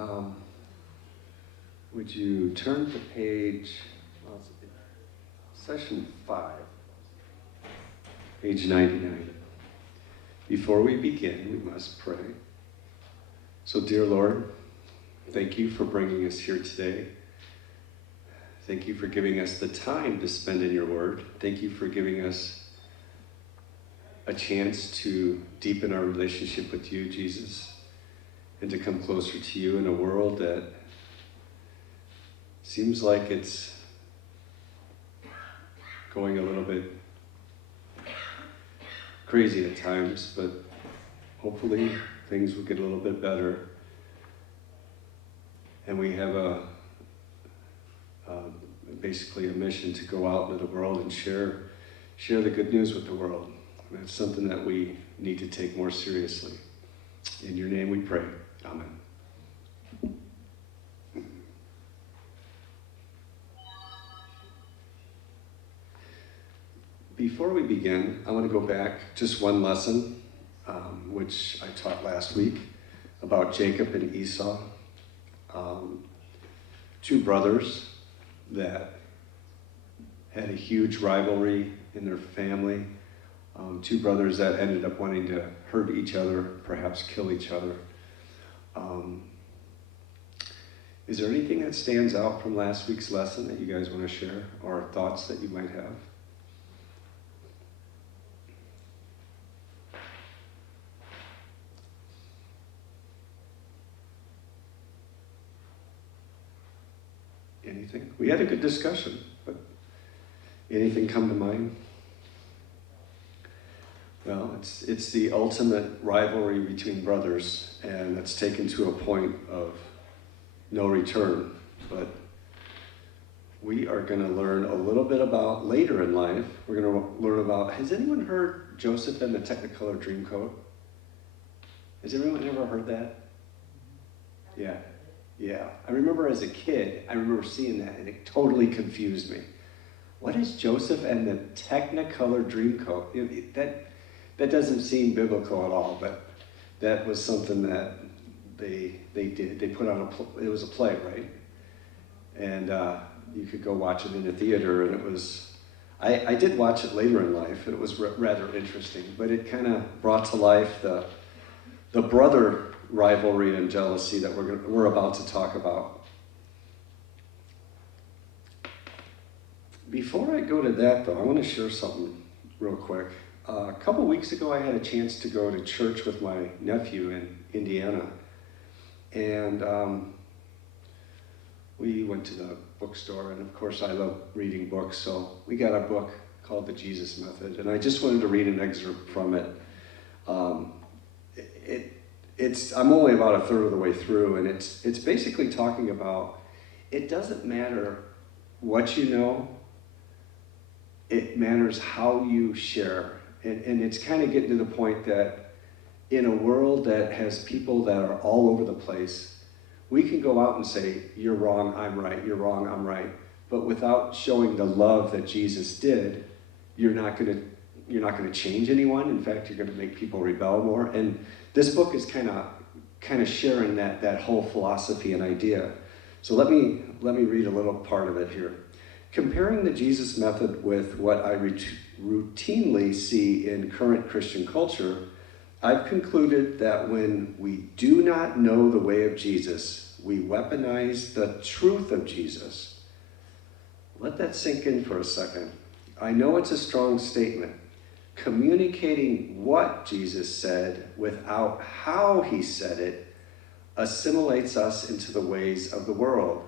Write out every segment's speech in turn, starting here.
Um, would you turn to page, session 5, page 99. Before we begin, we must pray. So, dear Lord, thank you for bringing us here today. Thank you for giving us the time to spend in your word. Thank you for giving us a chance to deepen our relationship with you, Jesus, and to come closer to you in a world that seems like it's going a little bit crazy at times, but hopefully things will get a little bit better. And we have basically a mission to go out into the world and share the good news with the world. And that's something that we need to take more seriously. In your name we pray. Amen. Before we begin, I want to go back just one lesson, which I taught last week, about Jacob and Esau. Two brothers that had a huge rivalry in their family. Two brothers that ended up wanting to hurt each other, perhaps kill each other. Is there anything that stands out from last week's lesson that you guys want to share, or thoughts that you might have? Anything? We had a good discussion, but anything come to mind? Well, it's the ultimate rivalry between brothers, and it's taken to a point of no return. But we are going to learn a little bit about later in life. We're going to learn about, has anyone heard Joseph and the Technicolor Dreamcoat? Has everyone ever heard that? Yeah. Yeah. I remember as a kid, I remember seeing that, and it totally confused me. What is Joseph and the Technicolor Dreamcoat? That doesn't seem biblical at all, but that was something that they did. They put on it was a play, right? And you could go watch it in a theater, and it was, I did watch it later in life. It was rather interesting, but it kind of brought to life the brother rivalry and jealousy that we're about to talk about. Before I go to that, though, I want to share something real quick. A couple weeks ago, I had a chance to go to church with my nephew in Indiana, and we went to the bookstore, and of course I love reading books, so we got a book called The Jesus Method, and I just wanted to read an excerpt from it. I'm only about a third of the way through, and it's basically talking about, it doesn't matter what you know, it matters how you share. And it's kind of getting to the point that in a world that has people that are all over the place, we can go out and say, you're wrong, I'm right, you're wrong, I'm right. But without showing the love that Jesus did, you're not going to change anyone. In fact, you're going to make people rebel more. And this book is kind of sharing that whole philosophy and idea. So let me read a little part of it here. Comparing the Jesus Method with what I routinely see in current Christian culture, I've concluded that when we do not know the way of Jesus, we weaponize the truth of Jesus. Let that sink in for a second. I know it's a strong statement. Communicating what Jesus said without how he said it assimilates us into the ways of the world.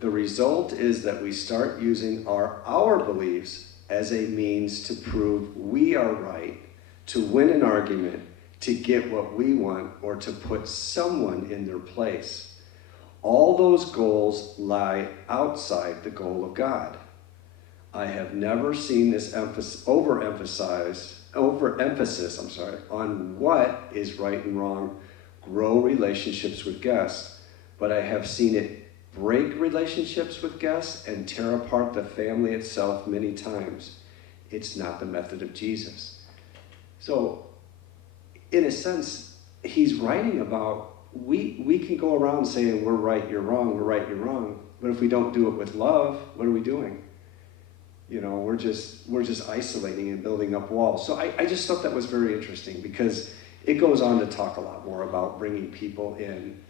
The result is that we start using our beliefs as a means to prove we are right, to win an argument, to get what we want, or to put someone in their place. All those goals lie outside the goal of God. I have never seen this overemphasis on what is right and wrong grow relationships with guests, but I have seen it break relationships with guests and tear apart the family itself many times. It's not the method of Jesus. So, in a sense, he's writing about we can go around saying we're right, you're wrong, we're right, you're wrong. But if we don't do it with love, what are we doing? You know, we're just isolating and building up walls. So I just thought that was very interesting because it goes on to talk a lot more about bringing people in,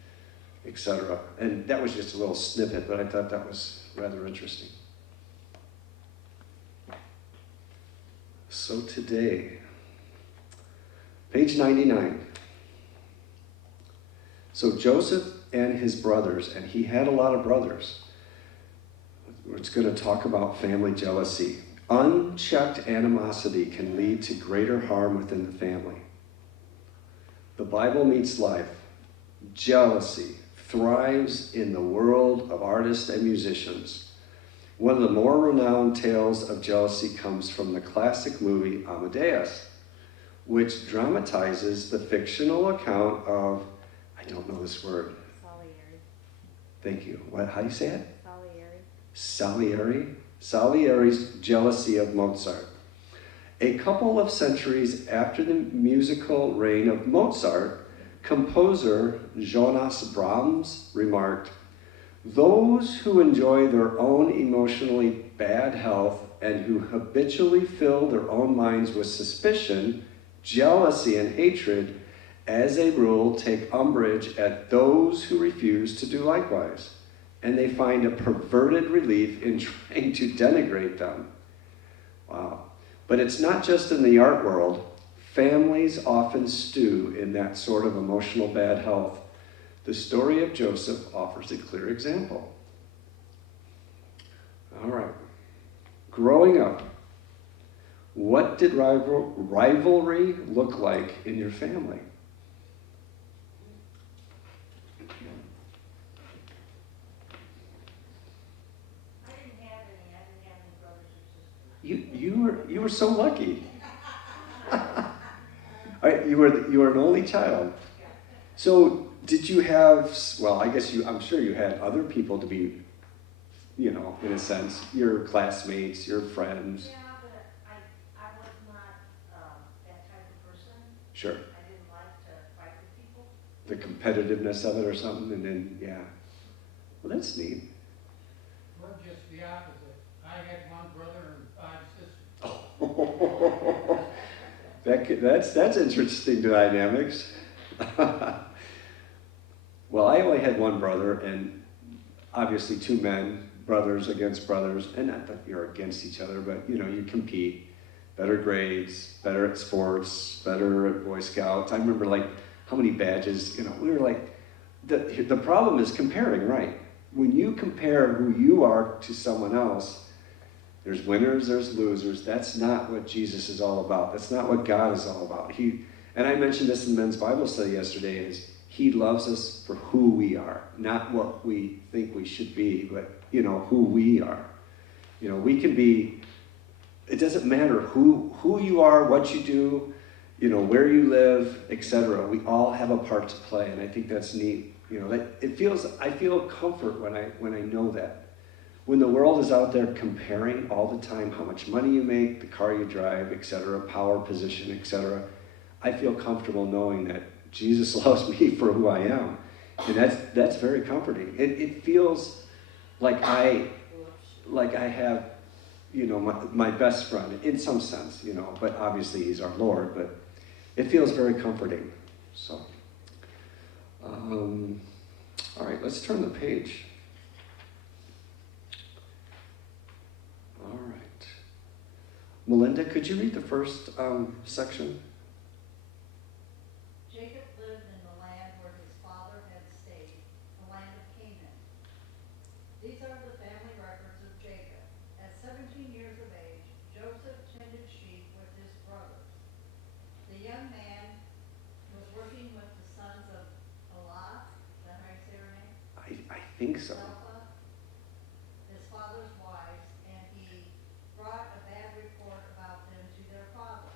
etc. And that was just a little snippet, but I thought that was rather interesting. So today, page 99. So Joseph and his brothers, and he had a lot of brothers. It's going to talk about family jealousy. Unchecked animosity can lead to greater harm within the family. The Bible meets life. Jealousy thrives in the world of artists and musicians. One of the more renowned tales of jealousy comes from the classic movie Amadeus, which dramatizes the fictional account of, I don't know this word. Salieri. Thank you. How do you say it? Salieri. Salieri's jealousy of Mozart. A couple of centuries after the musical reign of Mozart, composer Johannes Brahms remarked, "Those who enjoy their own emotionally bad health and who habitually fill their own minds with suspicion, jealousy, and hatred, as a rule take umbrage at those who refuse to do likewise, and they find a perverted relief in trying to denigrate them." Wow. But it's not just in the art world. Families often stew in that sort of emotional bad health. The story of Joseph offers a clear example. All right. Growing up, what did rivalry look like in your family? You were so lucky. You were an only child. So did you have? Well, I guess I'm sure you had other people to be, you know, in a sense, your classmates, your friends. Yeah, but I was not that type of person. Sure. I didn't like to fight with people. The competitiveness of it or something, and then yeah. Well, that's neat. We're just the opposite. I had one brother and 5 sisters. That's interesting dynamics. Well, I only had one brother, and obviously 2 men, brothers against brothers, and not that you're against each other, but you know, you compete. Better grades, better at sports, better at Boy Scouts. I remember like how many badges, you know, we were like, the problem is comparing, right? When you compare who you are to someone else, there's winners, there's losers. That's not what Jesus is all about. That's not what God is all about. And I mentioned this in men's Bible study yesterday, is He loves us for who we are, not what we think we should be, but, you know, who we are. You know, we can be, it doesn't matter who you are, what you do, you know, where you live, etc. We all have a part to play, and I think that's neat. You know, I feel comfort when I know that. When the world is out there comparing all the time how much money you make, the car you drive, etc., power, position, etc., I feel comfortable knowing that Jesus loves me for who I am. And that's very comforting. It feels like I have, you know, my best friend in some sense, you know, but obviously He's our Lord, but it feels very comforting. So, all right, let's turn the page. All right. Melinda, could you read the first section? Jacob lived in the land where his father had stayed, the land of Canaan. These are the family records of Jacob. At 17 years of age, Joseph tended sheep with his brothers. The young man was working with the sons of Elah, is that how you say her name? I think so. Zilpah, his father's wives, and he brought a bad report about them to their father.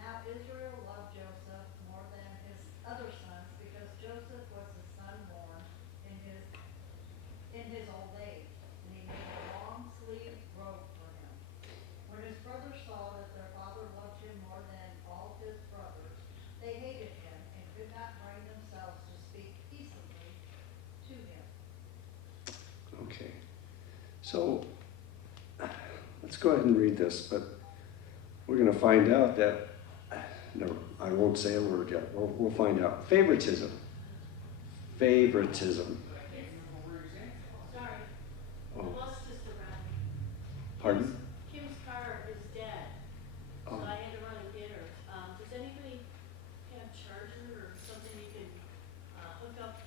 Now Israel loved Joseph more than his other sons because Joseph was the son born in his old age, and he made a long sleeved robe for him. When his brothers saw that their father loved him more than all his brothers, they hated him and could not bring themselves to speak peaceably So let's go ahead and read this, but we're going to find out that, no, I won't say a word yet. We'll find out. Favoritism. Favoritism. Sorry, I Oh, lost Sister Rodney. pardon? Kim's car is dead, so Oh, I had to run and get her. Does anybody have a charger or something you can, hook up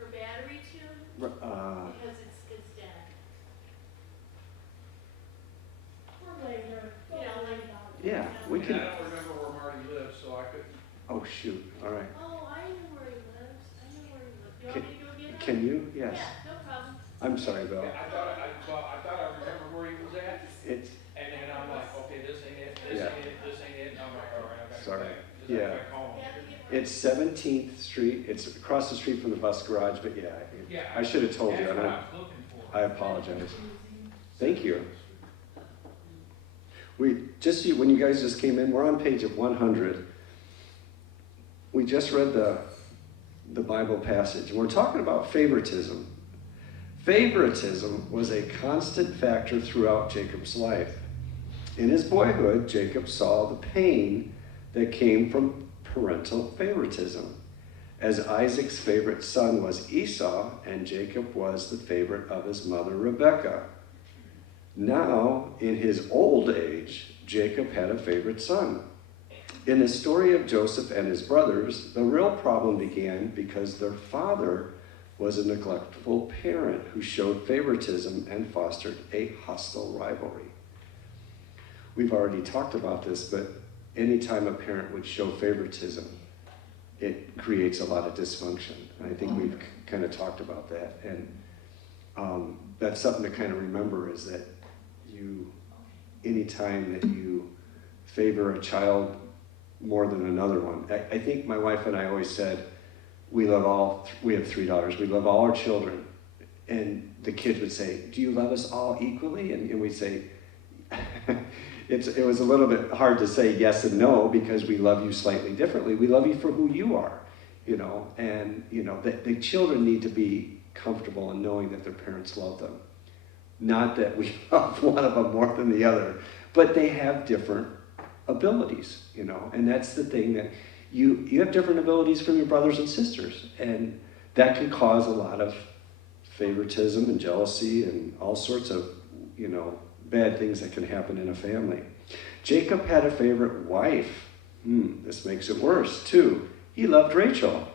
her battery to? Because it's dead. We're later. You know, like. yeah, we And can. I don't remember where Marty lives, so I couldn't. Oh, shoot. All right. Oh, I know where he lives. I know where he lives. You want me to go get her? Can you? Yes. Yeah, no problem. I'm sorry, Bill. I thought I remembered where he was at, It's, and then I'm like, okay, this ain't it, Yeah. this ain't it, and I'm like, all right, I gotta go Sorry. back. Just gotta Yeah. go back home. You have to get her. it's 17th Street. It's across the street from the bus garage, but yeah, Yeah, I should have told you. That's And what I, I was looking for. I apologize. Thank you. When you guys just came in, we're on page 100. We just read the Bible passage, and we're talking about favoritism. Favoritism was a constant factor throughout Jacob's life. In his boyhood, Jacob saw the pain that came from parental favoritism, as Isaac's favorite son was Esau, and Jacob was the favorite of his mother Rebekah. Now, in his old age, Jacob had a favorite son. In the story of Joseph and his brothers, the real problem began because their father was a neglectful parent who showed favoritism and fostered a hostile rivalry. We've already talked about this, but anytime a parent would show favoritism, it creates a lot of dysfunction. And I think we've kind of talked about that. And that's something to kind of remember, is that anytime that you favor a child more than another one. I think my wife and I always said, we have 3 daughters, we love all our children. And the kids would say, do you love us all equally? And we'd say, it was a little bit hard to say yes and no, because we love you slightly differently. We love you for who you are, and the children need to be comfortable in knowing that their parents love them. Not that we love one of them more than the other, but they have different abilities, and that's the thing, that you have different abilities from your brothers and sisters, and that can cause a lot of favoritism and jealousy and all sorts of, bad things that can happen in a family. Jacob had a favorite wife. This makes it worse, too. He loved Rachel.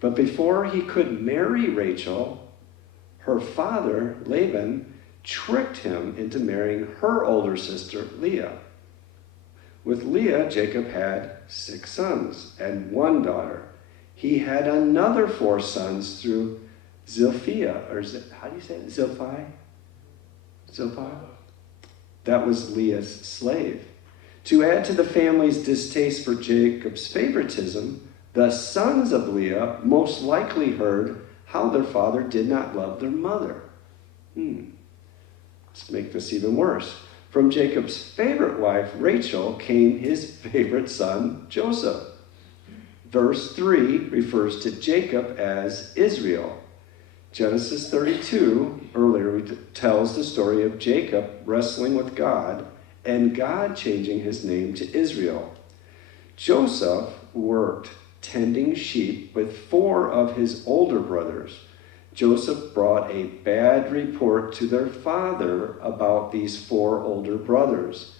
But before he could marry Rachel, her father, Laban, tricked him into marrying her older sister, Leah. With Leah, Jacob had 6 sons and 1 daughter. He had another 4 sons through Zilphiah, or how do you say it? Zilphi? That was Leah's slave. To add to the family's distaste for Jacob's favoritism, the sons of Leah most likely heard how their father did not love their mother. Let's make this even worse. From Jacob's favorite wife, Rachel, came his favorite son, Joseph. Verse 3 refers to Jacob as Israel. Genesis 32, earlier, tells the story of Jacob wrestling with God and God changing his name to Israel. Joseph worked tending sheep with 4 of his older brothers. Joseph brought a bad report to their father about these 4 older brothers.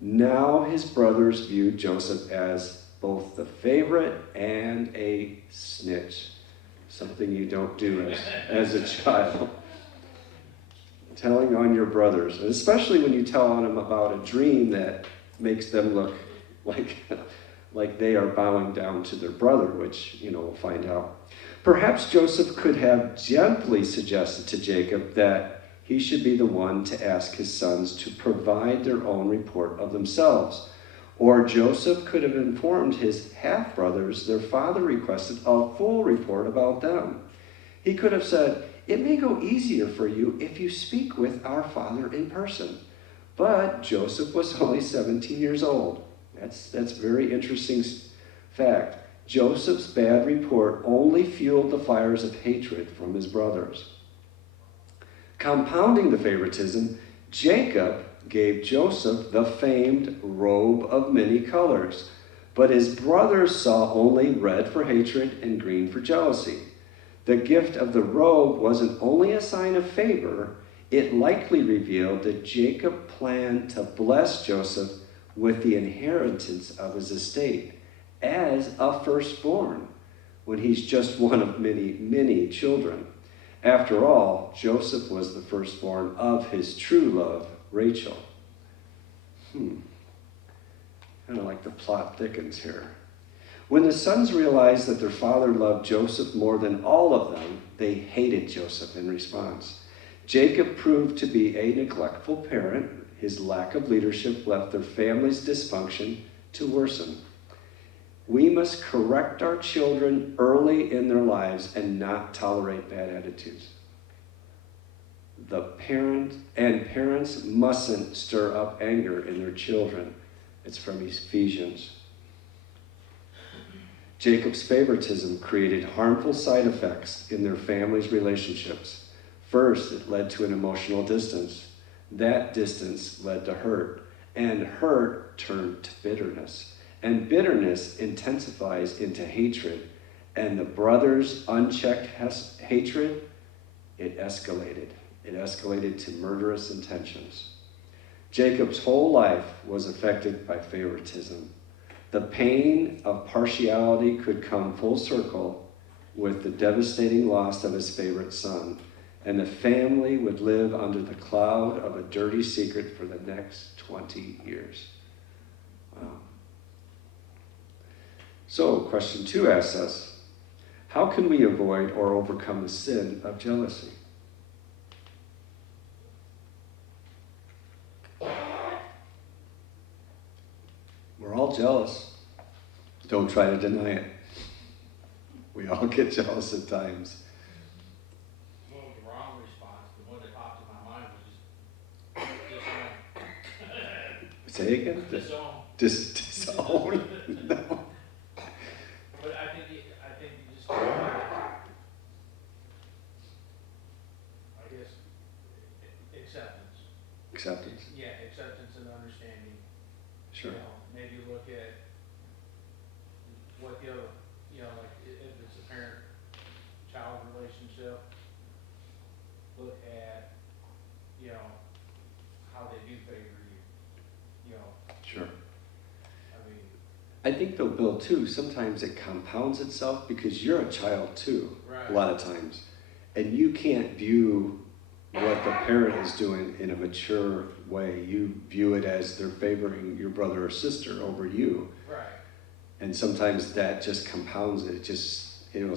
Now his brothers viewed Joseph as both the favorite and a snitch. Something you don't do as a child. Telling on your brothers, and especially when you tell on them about a dream that makes them look like they are bowing down to their brother, which, we'll find out. Perhaps Joseph could have gently suggested to Jacob that he should be the one to ask his sons to provide their own report of themselves. Or Joseph could have informed his half-brothers their father requested a full report about them. He could have said, it may go easier for you if you speak with our father in person. But Joseph was only 17 years old. That's very interesting fact. Joseph's bad report only fueled the fires of hatred from his brothers. Compounding the favoritism, Jacob gave Joseph the famed robe of many colors, but his brothers saw only red for hatred and green for jealousy. The gift of the robe wasn't only a sign of favor, it likely revealed that Jacob planned to bless Joseph with the inheritance of his estate as a firstborn, when he's just one of many, many children. After all, Joseph was the firstborn of his true love, Rachel. Kind of like the plot thickens here. When the sons realized that their father loved Joseph more than all of them, they hated Joseph in response. Jacob proved to be a neglectful parent. His lack of leadership left their family's dysfunction to worsen. We must correct our children early in their lives and not tolerate bad attitudes. Parents mustn't stir up anger in their children. It's from Ephesians. Jacob's favoritism created harmful side effects in their family's relationships. First, it led to an emotional distance. That distance led to hurt, and hurt turned to bitterness. And bitterness intensifies into hatred, and the brothers' unchecked hatred, it escalated. It escalated to murderous intentions. Jacob's whole life was affected by favoritism. The pain of partiality could come full circle with the devastating loss of his favorite son, and the family would live under the cloud of a dirty secret for the next 20 years. Wow. So, question 2 asks us, how can we avoid or overcome the sin of jealousy? We're all jealous. Don't try to deny it. We all get jealous at times. Well, the wrong response, the one that popped in my mind was Say again? disown. Disown? No. But I think you just, I guess, acceptance. Acceptance. Yeah, acceptance and understanding. Sure. You know, maybe look at what the other, like if it's a parent-child relationship, look at, how they do favor you, Sure. I mean. I think though, Bill, too, sometimes it compounds itself because you're a child too, Right. a lot of times. And you can't view what the parent is doing in a mature way. You view it as they're favoring your brother or sister over you. Right. And sometimes that just compounds it. It just, it'll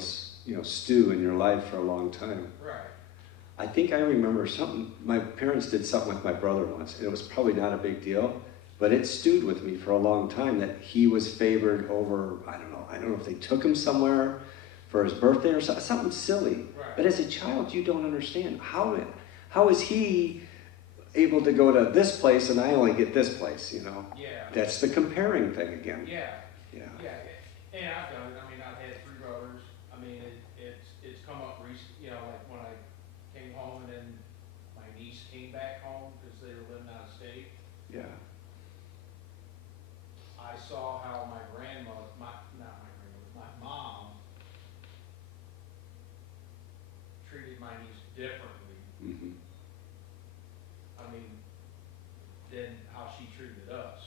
stew in your life for a long time. Right. I think I remember something, my parents did something with my brother once, and it was probably not a big deal, but it stewed with me for a long time that he was favored over, I don't know if they took him somewhere for his birthday or something silly. Right. But as a child, you don't understand. How is he able to go to this place and I only get this place, Yeah. That's the comparing thing again. Yeah. Yeah. Yeah, and I've done it. I mean, I've had 3 brothers. I mean, it's come up recently, like when I came home and then my niece came back home because they were living out of state. Yeah. I saw how my mom treated my niece differently. Mm-hmm. I mean, than how she treated us.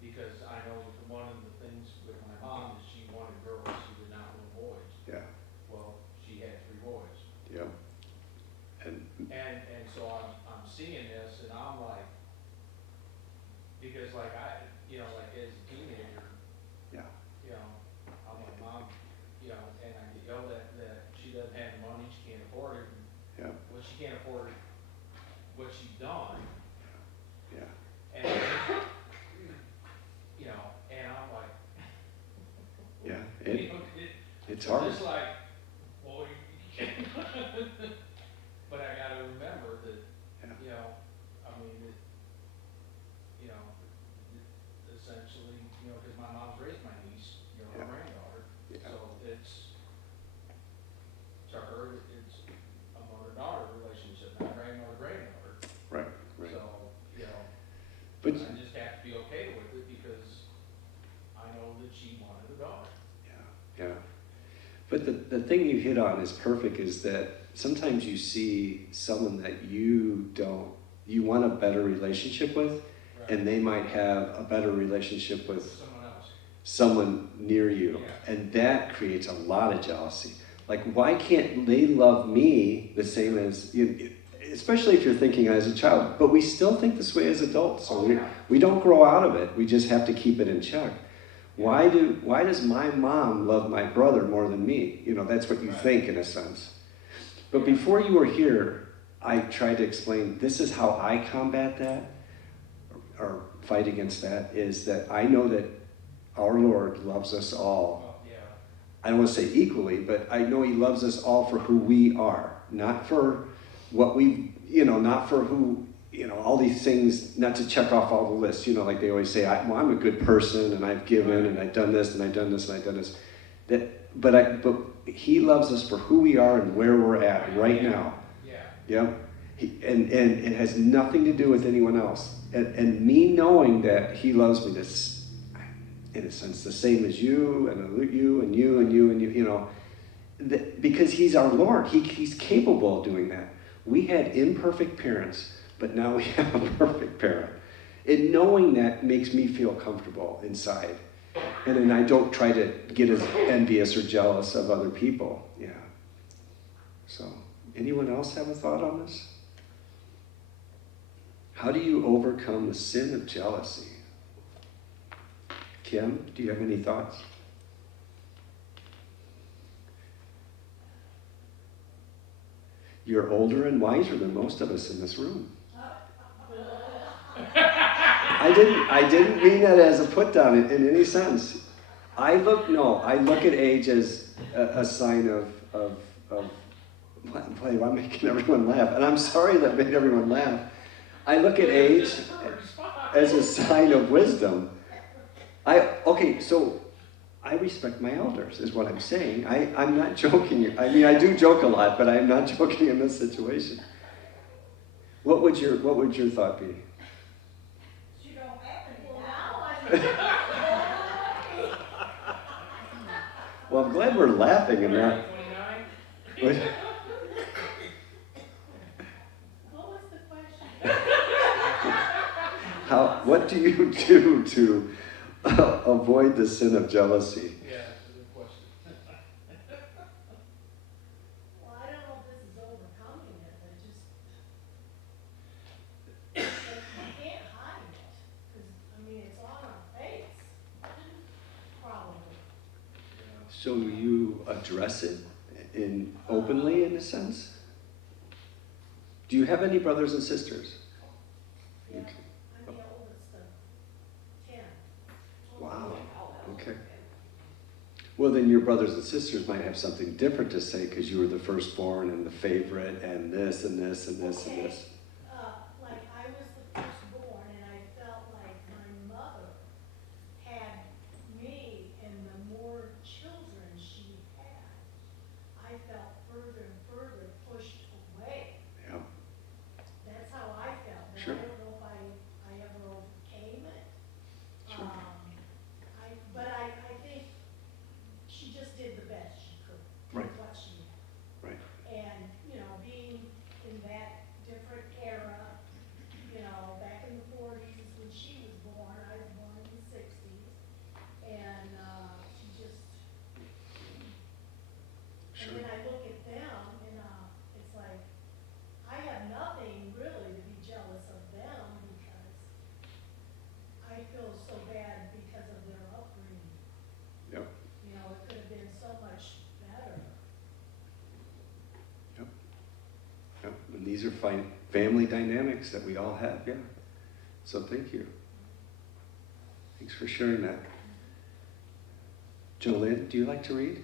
Because I know that one of the things with my mom is she wanted girls, she did not want boys. Yeah. Well, she had 3 boys. Yeah. And And so I'm seeing this and I'm like, because like like as a teenager, yeah. I'm like, Mom, and I get yelled at that she doesn't have the money, she can't afford it. Yeah. Well, she can't afford what she's done. Yeah. And, and I'm like, Yeah. It's hard. It's like, well, but I gotta remember that, I mean, essentially, because my mom's raised my niece, her Yeah. granddaughter, Yeah. so to her, it's a mother-daughter relationship. My grandmother the thing you hit on is perfect, is that sometimes you see someone that you want a better relationship with, Right. and they might have a better relationship with Someone else. someone near you. Yeah. And that creates a lot of jealousy. Like, why can't they love me the same as you? Especially if you're thinking as a child, but we still think this way as adults. So Oh, yeah. we don't grow out of it. We just have to keep it in check. Why does my mom love my brother more than me? You know, that's what you Right. think in a sense. But before you were here, I tried to explain, this is how I combat that, or fight against that, is that I know that our Lord loves us all. Well, yeah. I don't want to say equally, but I know he loves us all for who we are, not for what we, not for who, all these things, not to check off all the lists, like they always say, I'm a good person, and I've given, and I've done this, and I've done this, and I've done this. But he loves us for who we are and where we're at right now. Yeah. Yeah? And it has nothing to do with anyone else. And me knowing that he loves me this, in a sense, the same as you, and you, and you, and you, and you, because he's our Lord. He's capable of doing that. We had imperfect parents, but now we have a perfect parent. And knowing that makes me feel comfortable inside. And then I don't try to get as envious or jealous of other people. Yeah. So, anyone else have a thought on this? How do you overcome the sin of jealousy? Kim, do you have any thoughts? You're older and wiser than most of us in this room. I didn't mean that as a put down in any sense. I look at age as a sign of boy, I'm making everyone laugh, and I'm sorry that made everyone laugh. I look at age as a sign of wisdom. So I respect my elders, is what I'm saying. I'm not joking. I mean, I do joke a lot, but I'm not joking in this situation. What would your thought be? You don't have any now. Well, I'm glad we're laughing and not. 29? What was the question? What do you do to avoid the sin of jealousy? Yeah, that's a good question. Well, I don't know if this is overcoming it, but just, you can't hide it, because, it's on our face, probably. So you address it openly, in a sense? Do you have any brothers and sisters? Yeah, Okay. I'm the oldest of 10. Wow. Okay. Well, then your brothers and sisters might have something different to say, because you were the firstborn and the favorite and this and this and this and this. Like I was the firstborn, and I felt like my mother had me, and the more children she had, I felt further and further pushed away. Yeah. That's how I felt. And Sure. I don't know if I ever overcame it. Sure. But I think she just did the best she could with Right. what she had. Right. And, being in that different era, back in the 40s is when she was born. I was born in the 60s. And she just, Sure. and then I look at them and it's like, I have nothing really to be jealous of them because I feel so bad because of their upbringing. Yep. It could have been so much better. Yep. And these are family dynamics that we all have. Yeah. So thank you. Thanks for sharing that. Jolynn, do you like to read?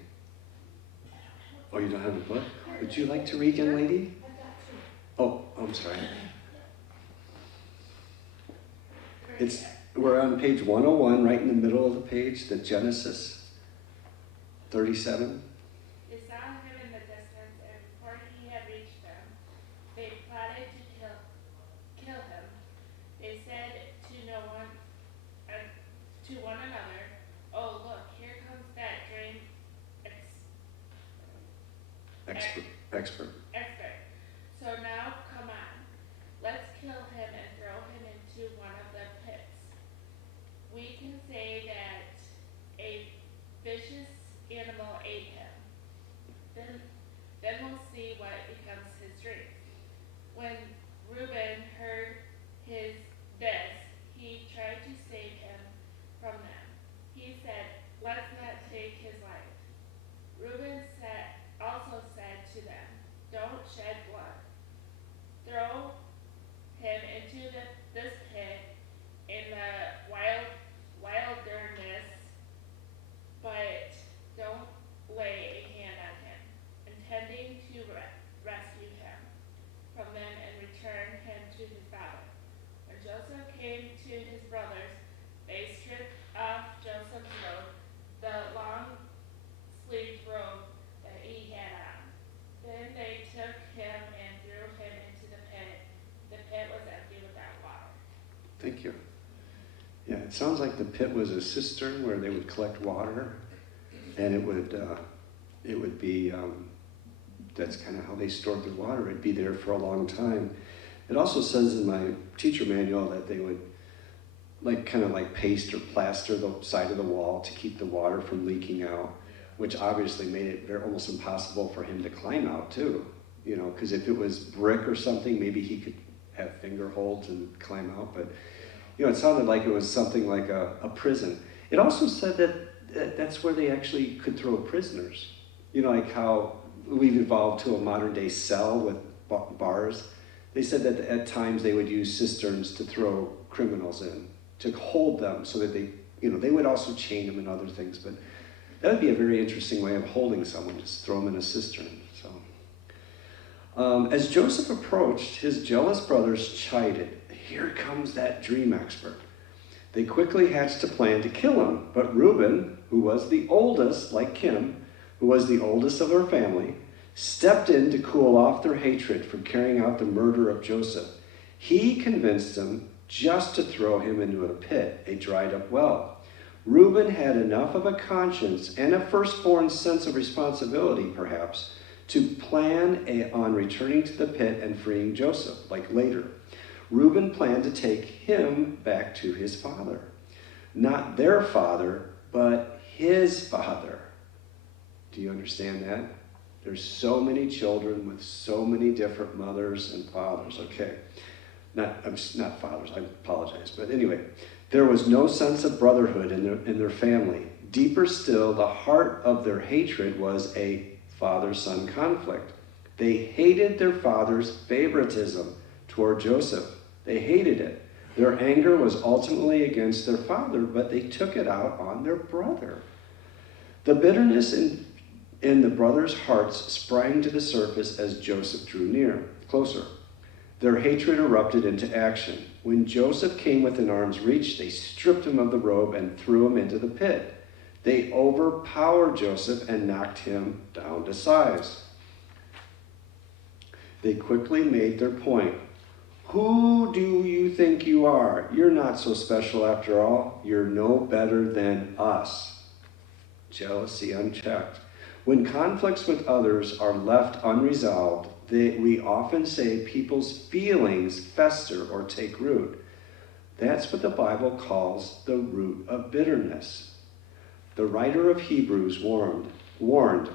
Oh, you don't have a book? Would you like to read, young lady? I've got two. Oh, I'm sorry. We're on page 101, right in the middle of the page, the Genesis 37. They saw him in the distance, and before he had reached them, they plotted to kill him. They said to one another, "Oh, look, here comes that Expert. So now, come on, let's kill him and throw him into one of the pits. We can say that a vicious animal ate him. Then we'll see what becomes his dream. When Reuben heard this, he tried to save him from them. He said, let's not take his life. Reuben also said to them, don't shed blood. Throw him into this pit in the wilderness, but don't lay a hand on him, intending to rescue him from them and return him to his father. When Joseph came to his brothers, they stripped off Joseph's robe, the long-sleeved robe that he had on. Then they took him and threw him into the pit. The pit was empty without water. Thank you. Yeah, it sounds like the pit was a cistern where they would collect water, and it would be, that's kind of how they stored their water. It'd be there for a long time. It also says in my teacher manual that they would kind of paste or plaster the side of the wall to keep the water from leaking out, which obviously made it almost impossible for him to climb out too. Because if it was brick or something, maybe he could have finger holds and climb out, but it sounded like it was something like a prison. It also said that that's where they actually could throw prisoners. Like how we've evolved to a modern day cell with bars. They said that at times they would use cisterns to throw criminals in, to hold them so that they would also chain them and other things, but that would be a very interesting way of holding someone, just throw them in a cistern. So, as Joseph approached, his jealous brothers chided. Here comes that dream expert. They quickly hatched a plan to kill him, but Reuben, who was the oldest, like Kim, who was the oldest of their family, stepped in to cool off their hatred for carrying out the murder of Joseph. He convinced them just to throw him into a pit, a dried-up well. Reuben had enough of a conscience and a firstborn sense of responsibility, perhaps, to plan on returning to the pit and freeing Joseph, like later. Reuben planned to take him back to his father. Not their father, but his father. Do you understand that? There's so many children with so many different mothers and fathers. Okay. Not fathers, I apologize. But anyway, there was no sense of brotherhood in their family. Deeper still, the heart of their hatred was a father-son conflict. They hated their father's favoritism toward Joseph. They hated it. Their anger was ultimately against their father, but they took it out on their brother. The bitterness in the brothers' hearts sprang to the surface as Joseph drew closer. Their hatred erupted into action. When Joseph came within arm's reach, they stripped him of the robe and threw him into the pit. They overpowered Joseph and knocked him down to size. They quickly made their point. Who do you think you are? You're not so special after all. You're no better than us. Jealousy unchecked. When conflicts with others are left unresolved, we often say people's feelings fester or take root. That's what the Bible calls the root of bitterness. The writer of Hebrews warned,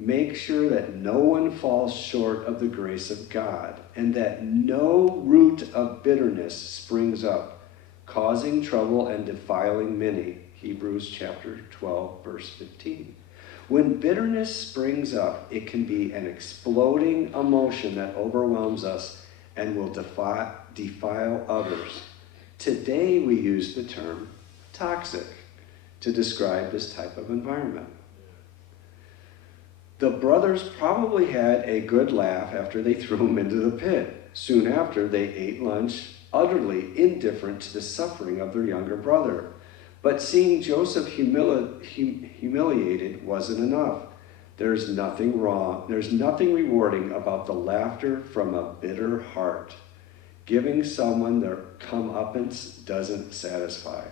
make sure that no one falls short of the grace of God, and that no root of bitterness springs up, causing trouble and defiling many. Hebrews chapter 12, verse 15. When bitterness springs up, it can be an exploding emotion that overwhelms us and will defile others. Today we use the term toxic to describe this type of environment. The brothers probably had a good laugh after they threw him into the pit. Soon after, they ate lunch, utterly indifferent to the suffering of their younger brother. But seeing Joseph humiliated wasn't enough. There's nothing rewarding about the laughter from a bitter heart. Giving someone their comeuppance doesn't satisfy.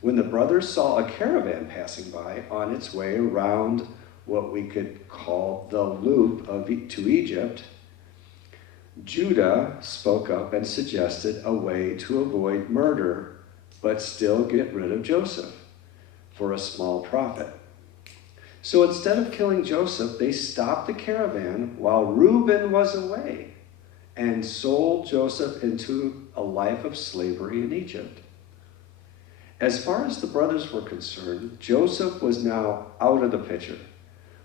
When the brothers saw a caravan passing by on its way around what we could call the loop to Egypt, Judah spoke up and suggested a way to avoid murder, but still get rid of Joseph for a small profit. So instead of killing Joseph, they stopped the caravan while Reuben was away and sold Joseph into a life of slavery in Egypt. As far as the brothers were concerned, Joseph was now out of the picture.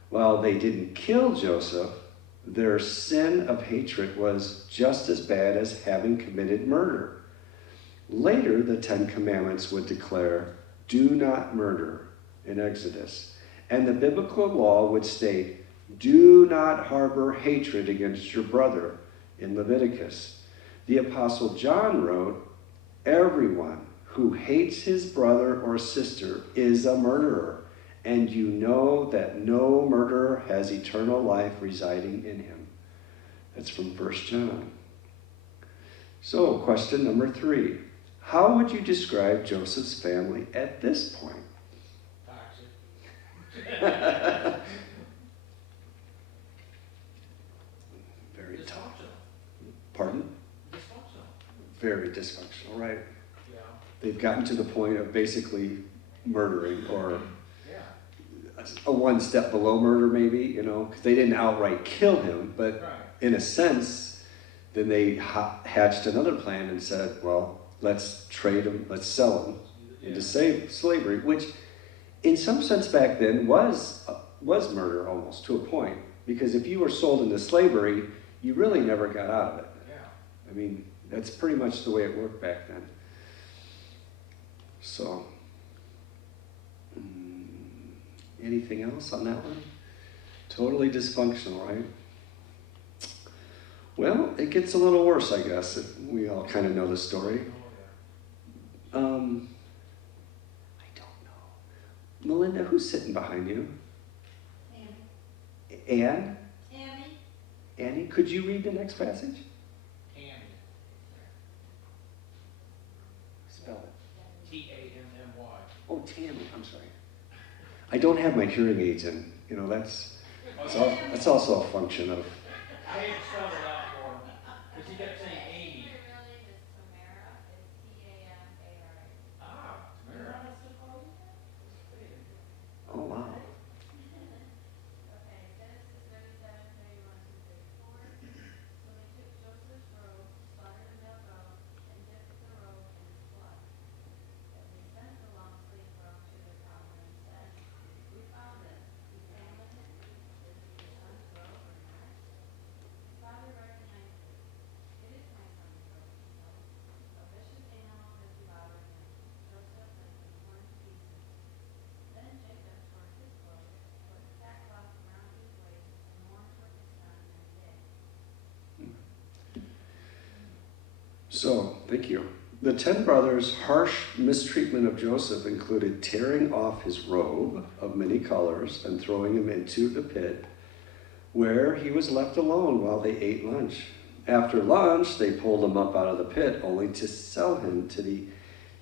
While they didn't kill Joseph, their sin of hatred was just as bad as having committed murder. Later, the Ten Commandments would declare, "Do not murder," in Exodus. And the biblical law would state, "Do not harbor hatred against your brother," in Leviticus. The Apostle John wrote, "Everyone who hates his brother or sister is a murderer, and you know that no murderer has eternal life residing in him." That's from 1 John. So, question number 3. How would you describe Joseph's family at this point? Toxic. Very tough. Dysfunctional. Pardon? Dysfunctional. Very dysfunctional, right? Yeah. They've gotten to the point of basically murdering, or Yeah. a one step below murder maybe, because they didn't outright kill him, but Right. in a sense, then they hatched another plan and said, well, let's trade him, let's sell him into slavery, which in some sense back then was murder almost to a point, because if you were sold into slavery, you really never got out of it. Yeah. I mean, that's pretty much the way it worked back then. So, anything else on that one? Totally dysfunctional, right? Well, it gets a little worse, I guess, if we all kind of know the story. Oh, I don't know. Melinda, who's sitting behind you? Anne? Annie, could you read the next passage? yeah. Tammy. Spell it. Tammy. Oh, Tammy, I'm sorry. I don't have my hearing aids in. That's also a function of... I had to spell it out for him, because he kept saying Amy. Her real name is Tamara. It's Tamara. Ah, Tamara. Oh, wow. Okay, Genesis 37:31-34. So they took Joseph's robe, slaughtered a male goat, and dipped the robe in its blood. As they sent the long sleeved robe to their father and said, "We found this. We examined it. Is it your son's robe or not?" His father recognized it. "It is my son's robe," he said. "A vicious animal has devoured him. Joseph has been torn to pieces." Then Jacob tore his clothes, put sackcloth around his waist, and mourned for his son every day. So, thank you. The 10 brothers' harsh mistreatment of Joseph included tearing off his robe of many colors and throwing him into the pit, where he was left alone while they ate lunch. After lunch, they pulled him up out of the pit, only to sell him to the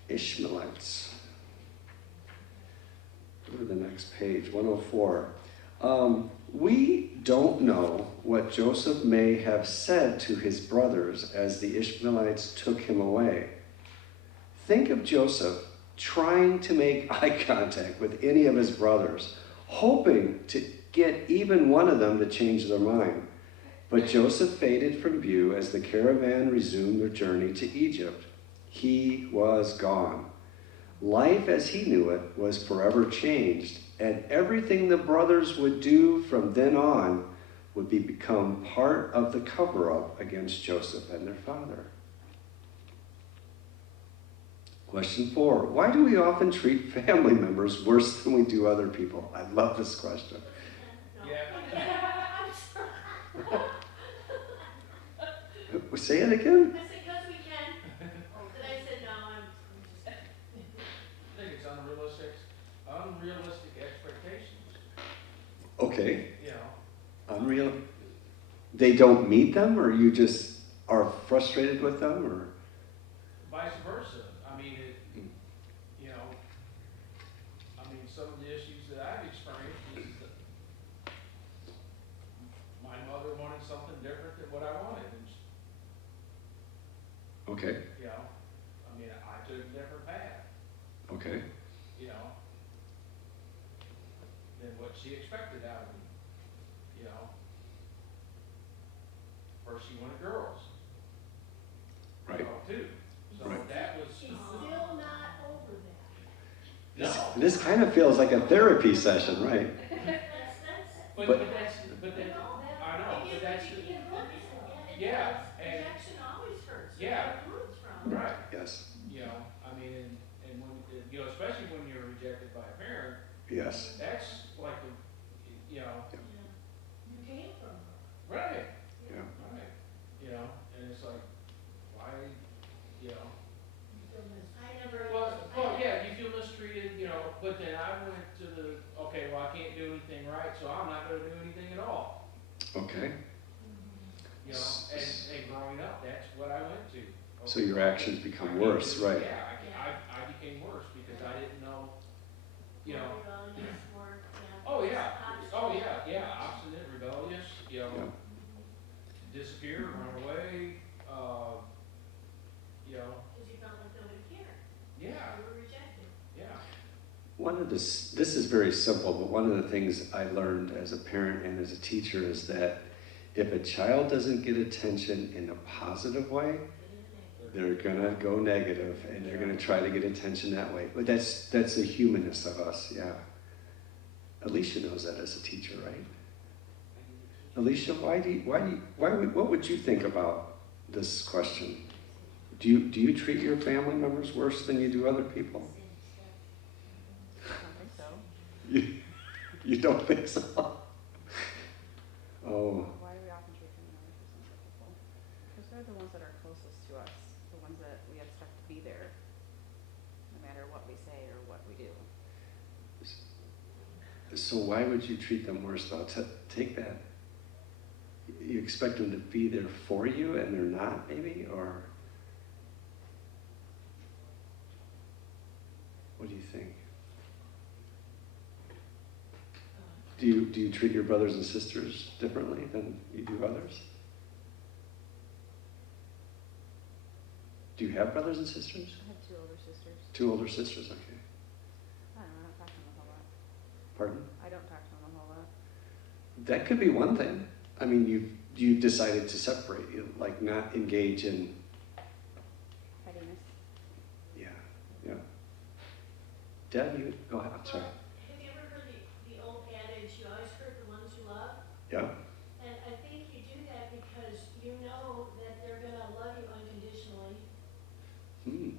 Ishmaelites. Go to the next page, 104. We don't know what Joseph may have said to his brothers as the Ishmaelites took him away. Think of Joseph trying to make eye contact with any of his brothers, hoping to get even one of them to change their mind. But Joseph faded from view as the caravan resumed their journey to Egypt. He was gone. Life as he knew it was forever changed, and everything the brothers would do from then on would become part of the cover-up against Joseph and their father. Question 4. Why do we often treat family members worse than we do other people? I love this question. Yeah. Say it again? I said, "'Cause we can." Then I said, "No, I'm just." I think it's unrealistic expectations, Okay. you know. Unreal. They don't meet them, or you just are frustrated with them, or? Vice versa. I mean, some of the issues that I've experienced is that Okay, you know? I mean, I took a different path, okay, you know, than what she expected out of me, you know? First she wanted girls. you right. know, too. So Right. that was, She's still not over that. This kind of feels like a therapy session, right? but But- that's, but that, I know, but that's, It hurts, yeah, it Yeah, does. and- Rejection always hurts. Yeah. It roots from. right, Yes, you know, I mean, and when, you know, especially when you're rejected by a parent, yes, that's like, you know, Yeah. You came from her. right, yeah. right, you know, and it's like, why, you know, You feel mis- I never. well, yeah, you feel mistreated, you know, but then I went to the, okay, well, I can't do anything right, so I'm not gonna do anything at all. Okay, You know, and growing up, that's what I went to. so your actions become I can't worse, do- right? Yeah, I became worse because I didn't know, you know, More rebellious, more, yeah. oh yeah, obstinate. obstinate, rebellious, you know, Yeah. disappear, run away, you know, Cause you felt like nobody cared. yeah, You were rejected. yeah, One of this is very simple, but one of the things I learned as a parent and as a teacher is that if a child doesn't get attention in a positive way, they're gonna go negative and they're gonna try to get attention that way. But that's the humanness of us, yeah. Alicia knows that as a teacher, right? Alicia, what would you think about this question? Do you treat your family members worse than you do other people? I don't think so. You don't think so? Oh, Why do we often treat family members as other people? Because they're the ones that are closest to us, the ones that we expect to be there, no matter what we say or what we do. so why would you treat them worse though? Take that. You expect them to be there for you and they're not, maybe? Or what do you think? Do you treat your brothers and sisters differently than you do others? Do you have brothers and sisters? I have two older sisters. Two older sisters, okay. I don't know, I don't talk to them a whole lot. Pardon? I don't talk to them a whole lot. That could be one thing. I mean, you decided to separate, like not engage in, Pettiness. yeah. Deb, you go ahead. I'm sorry. Have you ever heard the old adage, you always hurt the ones you love? Yeah. And I think you do that because you know that they're gonna love you unconditionally. Hmm.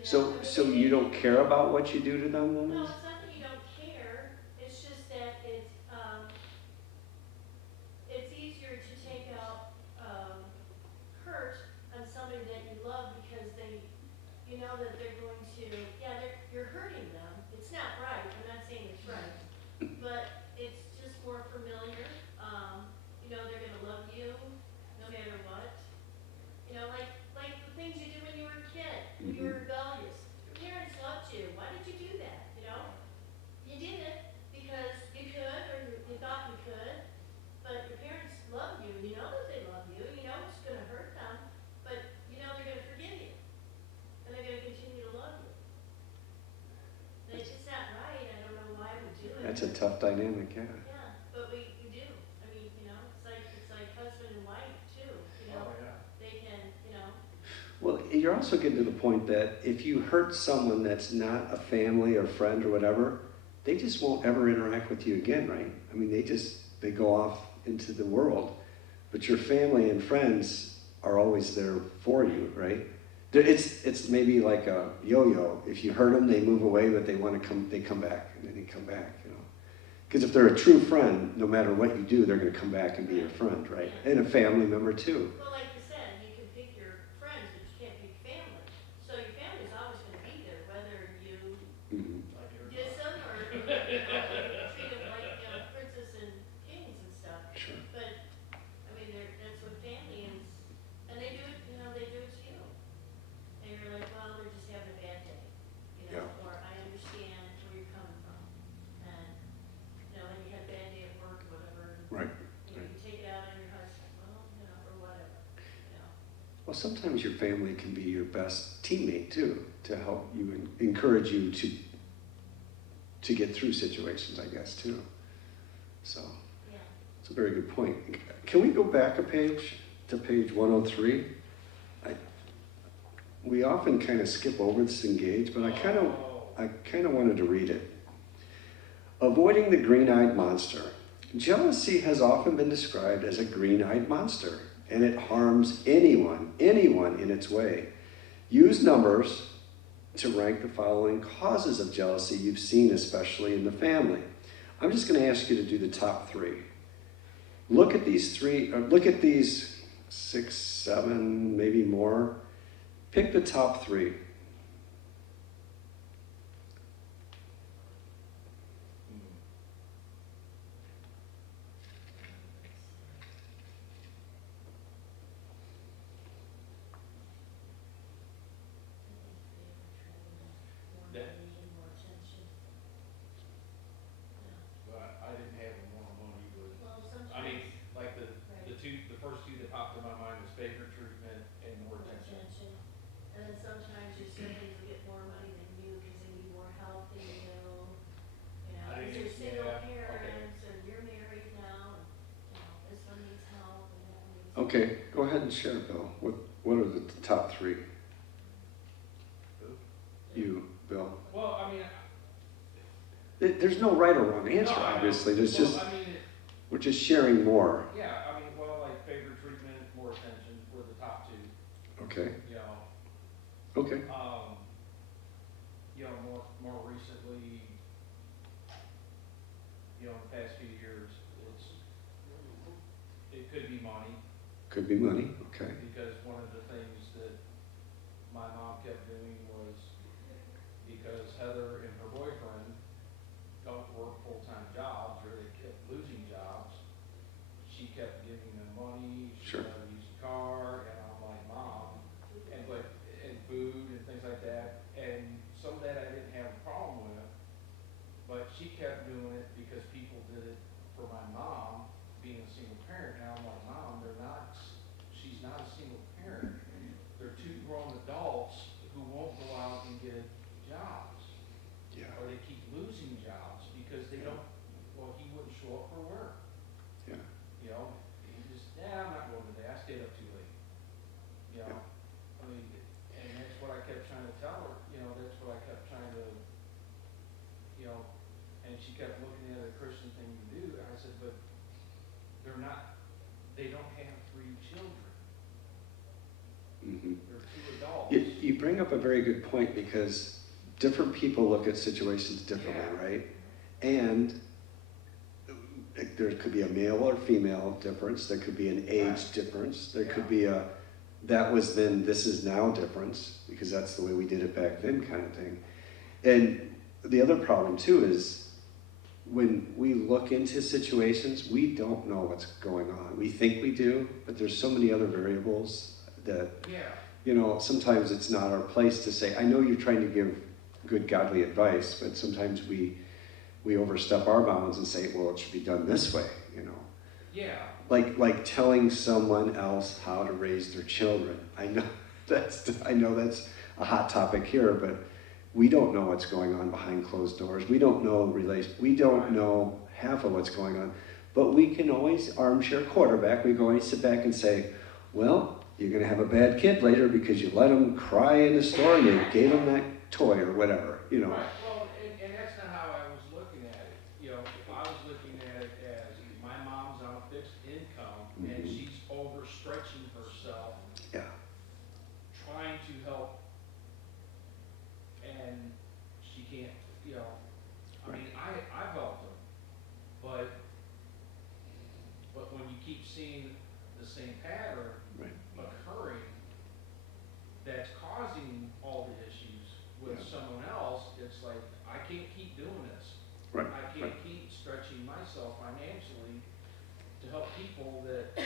You So know, I mean, so you don't care about what you do to them, then? No, it's not that you don't care, it's just that it's easier to take out, hurt on somebody that you love because you know that they're going to, you're hurting them. It's not right, I'm not saying it's right, but it's just more familiar. You know, they're gonna love you no matter what. You know, like the things you did when you were a kid, when you were rebellious. Your parents loved you, why did you do that, you know? You did it because you could, or you thought you could, but your parents love you, you know that they love you, you know it's gonna hurt them, but you know they're gonna forgive you. And they're gonna continue to love you. And it's just not right, I don't know why we do it. That's a tough dynamic, yeah. Yeah, but we do, I mean, you know, it's like husband and wife too, you know? oh, yeah. They can, you know, Well, you're also getting to the point that if you hurt someone that's not a family or friend or whatever, they just won't ever interact with you again, right? I mean, they go off into the world, but your family and friends are always there for you, right? It's maybe like a yo-yo. If you hurt them, they move away, but they come back, and then they come back, you know. Because if they're a true friend, no matter what you do, they're going to come back and be your friend, right? And a family member too. well, like you said, you can pick your friends, but you can't pick family. So your family's always gonna be there, whether you Mhm. Like your- diss them or, you know, treat them like, you know, princes and kings and stuff. Sure. But, I mean, that's what family is, and they do it, you know, they do it to you. And you're like, well, they're just having a bad day, you know, or I understand where you're coming from. And, you know, like you had a bad day at work or whatever, and, Right. you know, you take it out on your husband, well, you know, or whatever. Well, sometimes your family can be your best teammate too, to help you and encourage you to get through situations, I guess, too. So, Yeah. it's a very good point. Can we go back a page to page 103? We often kind of skip over this engage, but I kind of wanted to read it. Avoiding the green-eyed monster. Jealousy has often been described as a green-eyed monster, and it harms anyone in its way. Use numbers to rank the following causes of jealousy you've seen, especially in the family. I'm just going to ask you to do the top 3. Look at these 3, or look at these 6, 7, maybe more. Pick the top 3. More attention. But I didn't have more money, but, Well, I mean, sometimes like the first two that popped in my mind was favor treatment and more more attention. attention. And then sometimes your siblings will get more money than you because they need more help than you. You know, I because didn't- you're single yeah, okay. parents and you're married now, and, you know, this one needs help and that one needs. Okay, go ahead and share, Bill. What are the top 3? Who? You, Bill. Well, I mean, There's no right or wrong answer, no, I know. obviously. There's Well, just, I mean, we're just sharing more. yeah, I mean, well, like favor treatment, more attention were the top 2, Okay, you know. okay. You know, more recently, you know, in the past few years, it could be money, Could be money, okay. because one of the things that my mom kept doing was, because Heather and her boyfriend don't work full-time jobs, or they kept losing jobs, she kept giving them money, she Sure. let them use the car, and I'm like, Mom, and food and things like that, and some of that I didn't have a problem with, but she kept doing it because people did it for my mom, being a single parent, and I'm like, Mom, she's not a single parent, they're 2 grown adults who won't go out and get jobs, Yeah, or they keep losing jobs because they don't, well, he wouldn't show up for work, yeah, you know, he just, I'm not going today, I stayed up too late, you know, I mean, and that's what I kept trying to tell her, you know, that's what I kept trying to, you know, and she kept looking at it a Christian thing to do, and I said, but they don't have 3 children, hmm. they're 2 adults. You bring up a very good point, because different people look at situations differently, Yeah. right? And there could be a male or female difference, there could be an age Right. difference, there could Yeah. be a that was then, this is now difference, because that's the way we did it back then kind of thing. And the other problem too is, when we look into situations, we don't know what's going on. We think we do, but there's so many other variables that, Yeah, you know, sometimes it's not our place to say, I know you're trying to give good godly advice, but sometimes we overstep our bounds and say, well, it should be done this way, you know. yeah, Like telling someone else how to raise their children. I know that's a hot topic here, but we don't know what's going on behind closed doors. We don't know we don't know half of what's going on. But we can always armchair quarterback. We can always sit back and say, well, you're going to have a bad kid later because you let him cry in the store and you gave him that toy or whatever, you know. right, well, and that's not how I was looking at it, you know, I was looking at it as, my mom's on a fixed income, and Mhm. she's overstretching herself, Yeah, trying to help, and she can't, you know, I mean, I've helped them, but when you keep seeing the same pattern right. occurring, that's causing all the issues with Yeah. someone else, it's like, I can't keep doing this. Right, I can't keep stretching myself financially to help people that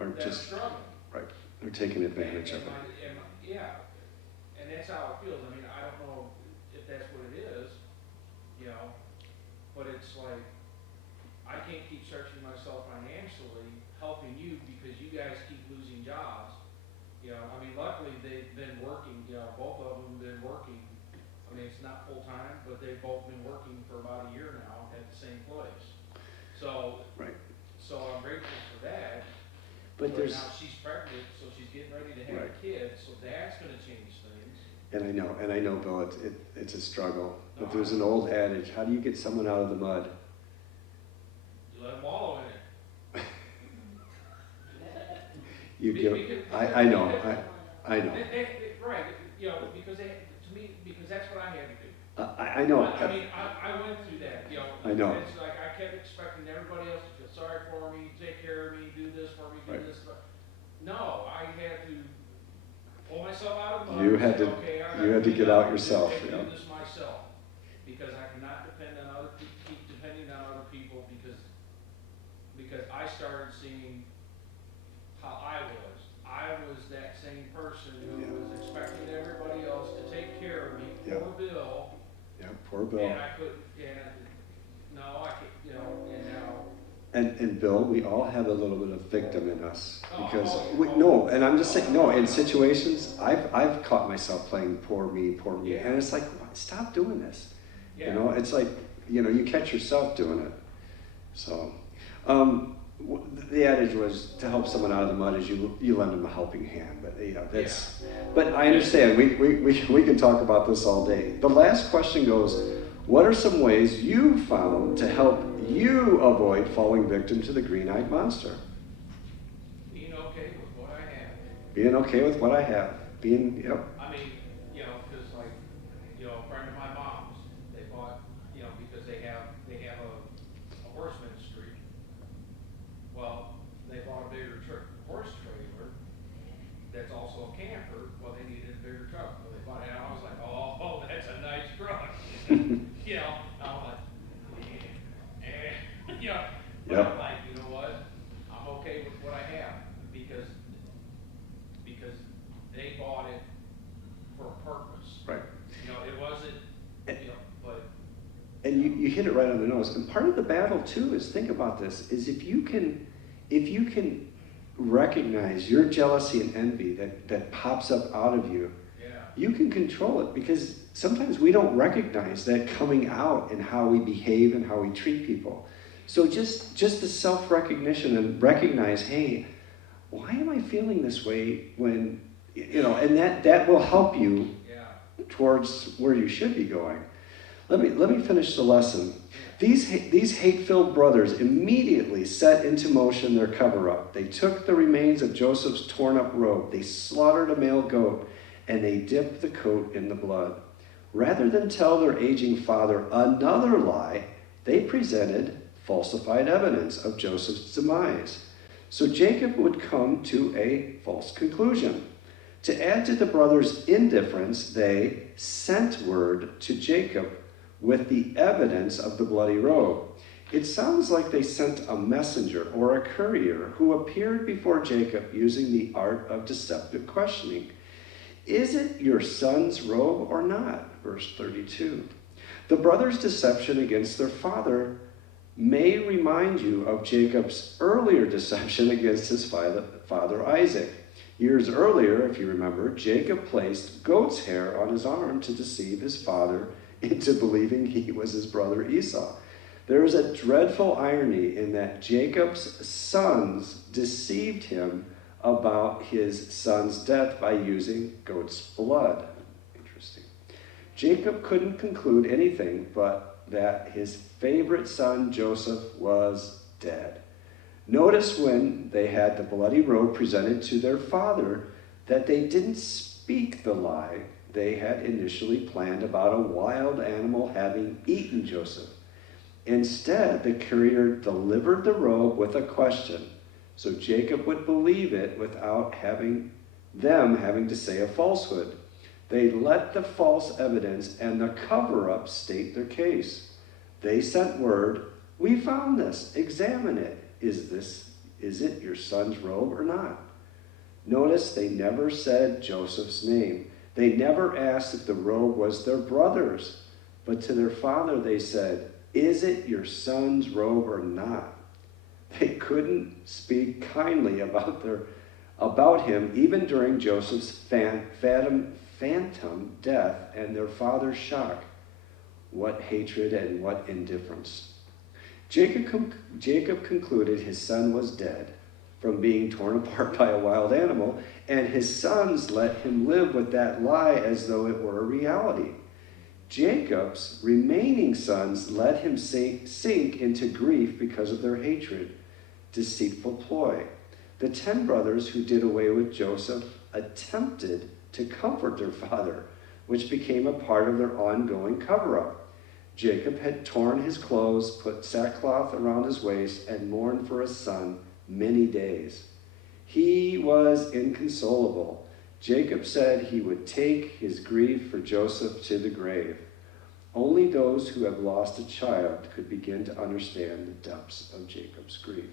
Or are just, struggling. right, they're taking advantage of it. Yeah, and that's how it feels. I mean, I don't know if that's what it is, you know, but it's like, I can't keep stretching myself financially, helping you because you guys keep losing jobs, been working, both of them been working. I mean, it's not full-time, but they've both been working for about a year now at the same place. So, Right. so I'm grateful for that. But there's, now she's pregnant, so she's getting ready to have Right. a kid, so that's gonna change things. and I know, Bill, it's a struggle. But there's an old adage, how do you get someone out of the mud? You let them wallow in it. You Be- give, because- I know, I know. Right, because to me, because that's what I had to do. I know. I mean, I went through that, I know. It's like I kept expecting everybody else to feel sorry for me, take care of me, do this for me, do Right. this. No, I had to pull myself out of the mud. You and had say, to- "Okay, I you had to gotta get clean out up and yourself, do yeah. this myself, because I cannot depend on other people, keep depending on other people, because I started seeing how I was. I was that same person who Yeah. was expecting everybody else to take care of me, Yeah. poor Bill. Yeah, poor Bill. And I couldn't, no, I could, and now. And Bill, we all have a little bit of victim in us because Oh, no, and I'm just saying no. In situations, I've caught myself playing poor me, Yeah. and it's like, stop doing this. Yeah. You know, it's like, you catch yourself doing it. So, the adage was to help someone out of the mud is you lend them a helping hand. But that's. But I understand. We can talk about this all day. The last question goes, what are some ways you found to help you avoid falling victim to the green-eyed monster? Being okay with what I have. Being okay with what I have. Being, yep. I mean, because like, a friend of my mom's, they bought, because they have a horse ministry. Well, they bought a bigger horse trailer that's also a camper. Well, they needed a bigger truck. So they bought it, and I was like, oh, that's a nice truck. I'm like, but Yep. I'm like, you know what? I'm okay with what I have because they bought it for a purpose. Right. It wasn't, but. And you hit it right on the nose. And part of the battle too is, think about this, is if you can recognize your jealousy and envy that pops up out of you, Yeah. you can control it, because sometimes we don't recognize that coming out in how we behave and how we treat people. So just the self-recognition and recognize, hey, why am I feeling this way when, and that will help you Yeah. towards where you should be going. Let me finish the lesson. These hate-filled brothers immediately set into motion their cover-up. They took the remains of Joseph's torn-up robe. They slaughtered a male goat, and they dipped the coat in the blood. Rather than tell their aging father another lie, they presented falsified evidence of Joseph's demise. So Jacob would come to a false conclusion. To add to the brothers' indifference, they sent word to Jacob with the evidence of the bloody robe. It sounds like they sent a messenger or a courier who appeared before Jacob using the art of deceptive questioning. Is it your son's robe or not? Verse 32. The brothers' deception against their father may remind you of Jacob's earlier deception against his father Isaac. Years earlier, if you remember, Jacob placed goat's hair on his arm to deceive his father into believing he was his brother Esau. There is a dreadful irony in that Jacob's sons deceived him about his son's death by using goat's blood. Interesting. Jacob couldn't conclude anything but that his favorite son Joseph was dead. Notice when they had the bloody robe presented to their father that they didn't speak the lie they had initially planned about a wild animal having eaten Joseph. Instead, the courier delivered the robe with a question, so Jacob would believe it without them having to say a falsehood. They let the false evidence and the cover-up state their case. They sent word, "We found this, examine it. Is it your son's robe or not?" Notice they never said Joseph's name. They never asked if the robe was their brother's, but to their father they said, "Is it your son's robe or not?" They couldn't speak kindly about about him even during Joseph's phantom death and their father's shock. What hatred and what indifference. Jacob concluded his son was dead from being torn apart by a wild animal, and his sons let him live with that lie as though it were a reality. Jacob's remaining sons let him sink into grief because of their hatred, deceitful ploy. The 10 brothers who did away with Joseph attempted to comfort their father, which became a part of their ongoing cover-up. Jacob had torn his clothes, put sackcloth around his waist, and mourned for his son many days. He was inconsolable. Jacob said he would take his grief for Joseph to the grave. Only those who have lost a child could begin to understand the depths of Jacob's grief.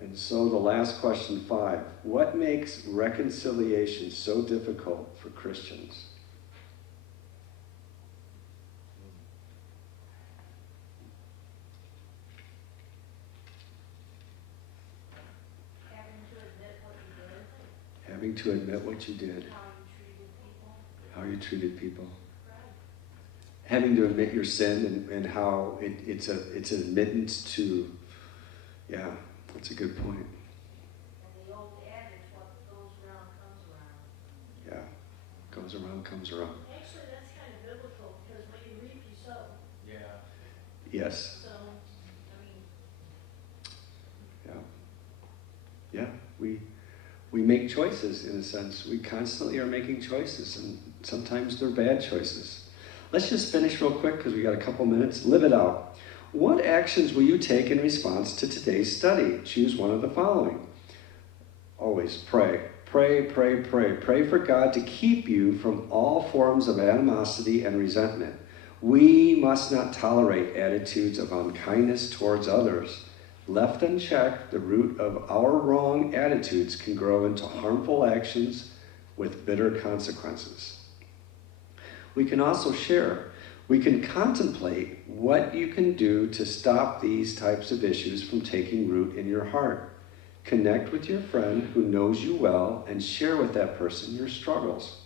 And so the last question, 5. What makes reconciliation so difficult for Christians? Having to admit what you did, Having to admit what you did, how you treated people. how you treated people. Having to admit your sin and how it's an admittance to, yeah, that's a good point. And the old adage, what goes around comes around. Yeah, goes around, comes around. Actually, that's kind of biblical, because what you reap, you sow. Yeah. Yes, So, I mean, yeah, we make choices in a sense. We constantly are making choices, and sometimes they're bad choices. Let's just finish real quick because we got a couple minutes. Live it out. What actions will you take in response to today's study? Choose one of the following. Always pray. Pray, pray, pray. Pray for God to keep you from all forms of animosity and resentment. We must not tolerate attitudes of unkindness towards others. Left unchecked, the root of our wrong attitudes can grow into harmful actions with bitter consequences. We can also share. We can contemplate what you can do to stop these types of issues from taking root in your heart. Connect with your friend who knows you well and share with that person your struggles.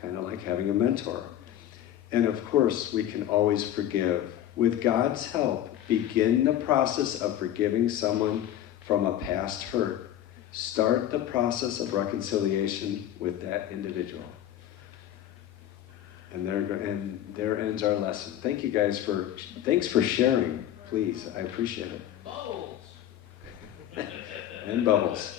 Kind of like having a mentor. And of course, we can always forgive. With God's help, begin the process of forgiving someone from a past hurt. Start the process of reconciliation with that individual. And there ends our lesson. Thank you guys thanks for sharing, please. I appreciate it. Bubbles. And bubbles.